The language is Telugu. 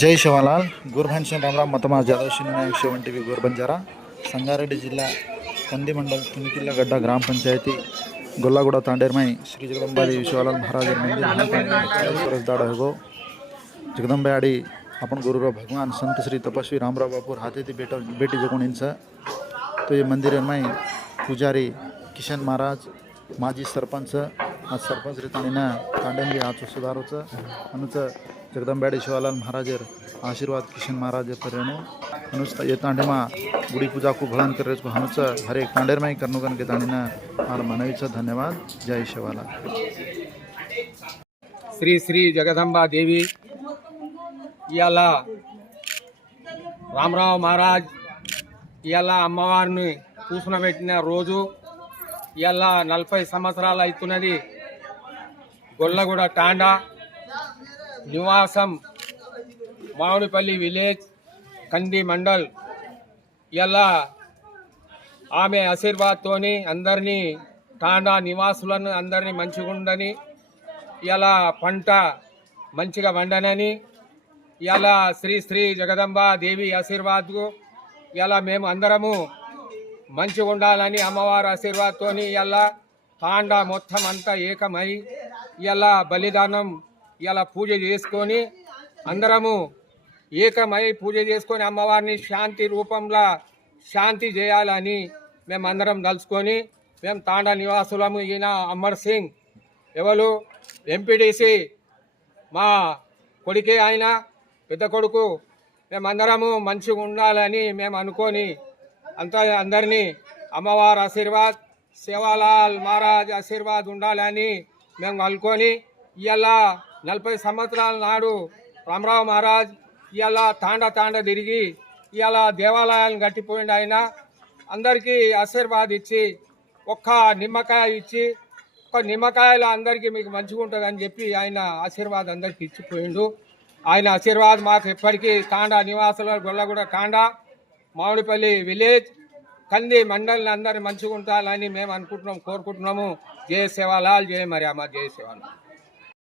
जय शिवालाल गुरभानशन रामराम मतमा जाधव शिवनायक शिवन टीवी गोरबंजारा संगारेड्डी जिल्ला कंदी मंडल तुनिकिल्लगड्ड ग्राम पंचायती गोल्लागुड़ा तांडेरमई श्री जगदंबादेवी शिवालाल महाराज मंदिर दाड़ा हो जगदंबे आड़ी अपन गुरु भगवान संत श्री तपस्वी रामराव बापूर हाथी बेटी जगुण इंच तो ये मंदिर में पुजारी किशन महाराज माजी सरपंच आज सरपंच रीताना तांडेंगी आज सुधारोच अनुच जगदंबेडी शिवालाल महाराजर आशीर्वाद किशन महाराज पर्यनु अनुच ये तांडेमा गुड़ी पूजा को भलन कर हनुच हर एक तांडेर में करनुगन के तांडीना मार मनवीच धन्यवाद। जय शिवालाल। श्री श्री जगदंबा देवी इयाला रामराव महाराज इयाला అమ్మవారిని కూర్చునబెట్టిన రోజు ఇయాల 40 సంవత్సరాలు అవుతున్నది। గొల్లగూడ టాండా నివాసం మామిడిపల్లి విలేజ్ కంది మండల్ ఇయాల ఆమె ఆశీర్వాదంతోని అందరినీ టాండా నివాసులను అందరినీ మంచిగా ఉండని ఇయాల పంట మంచిగా వండనని ఇయాల శ్రీ శ్రీ జగదంబా దేవి ఆశీర్వాదకు ఇయాల మేము అందరము మంచిగా ఉండాలని అమ్మవారి ఆశీర్వాదంతోని ఇయాల తాండా మొత్తం అంతా ఏకమై ఇయాల బలిదానం ఇయాల పూజ చేసుకొని అందరము ఏకమై పూజ చేసుకొని అమ్మవారిని శాంతి రూపంలో శాంతి చేయాలని మేము అందరం తలుచుకొని మేము తాండా నివాసులము ఈయన అమర్ సింగ్ ఎవరు ఎంపీడీసీ మా కొడుకే ఆయన పెద్ద కొడుకు మేమందరము మంచిగా ఉండాలని మేము అనుకొని అందరినీ అమ్మవారి ఆశీర్వాద్ సేవాలాల్ మహారాజ్ ఆశీర్వాద్ ఉండాలని మేము అనుకొని ఇవాళ 40 సంవత్సరాల నాడు రామరావు మహారాజ్ ఇవాళ తాండా తిరిగి ఇవాళ దేవాలయాలను కట్టిపోయింది ఆయన అందరికీ ఆశీర్వాద్ ఇచ్చి ఒక్క నిమ్మకాయ ఇచ్చి ఒక నిమ్మకాయలు అందరికీ మీకు మంచిగా ఉంటుందని చెప్పి ఆయన ఆశీర్వాద్ అందరికీ ఇచ్చిపోయిండు। ఆయన ఆశీర్వాద్ మాకు ఎప్పటికీ తాండా నివాసుల గొల్లగూడ తాండా మామిడిపల్లి విలేజ్ కంది మండలిని అందరినీ మంచిగా ఉంటాలని మేము అనుకుంటున్నాము కోరుకుంటున్నాము। జయ సేవాలాల్ జయ మరియమ్మ జయ సేవాలాల్।